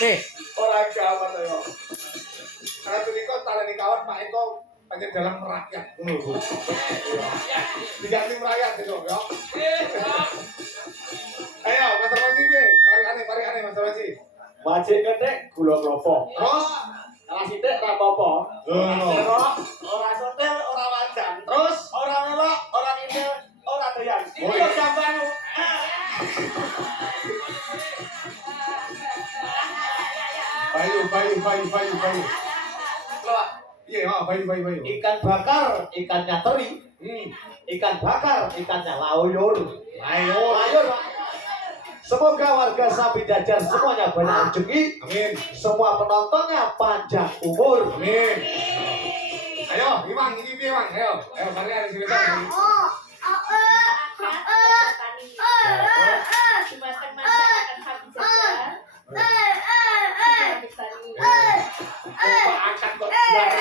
Nih, Ora gawat ayo. Karena punika taleni kawan Pak Eko panjang dalam merakyat ngono Bu. Tidak tim rakyat itu ya. Ayo Mas Raji piye? Mari aneh Mas Raji. Wajib ketek gula klopo. Terus Salah sithik ra apa-apa. ora sotel, ora wajan. Terus Ora melok, ora ngidel, ora doyan. Iki Oh, yo iya. gambarmu. Bayu. Loh, Iya, bayu. ikan bakar, ikannya teri. Ikan bakar, ikannya lauyur. Layur. Semoga warga Sapi Jajar semuanya banyak rezeki. Amin. Semua penontonnya panjang umur. Amin. Ayo, Iwan, ini piye, Bang? Ayo, mari ada cerita lagi. Jumatan masyarakat Sapi Jajar. Pak angkat kok juara.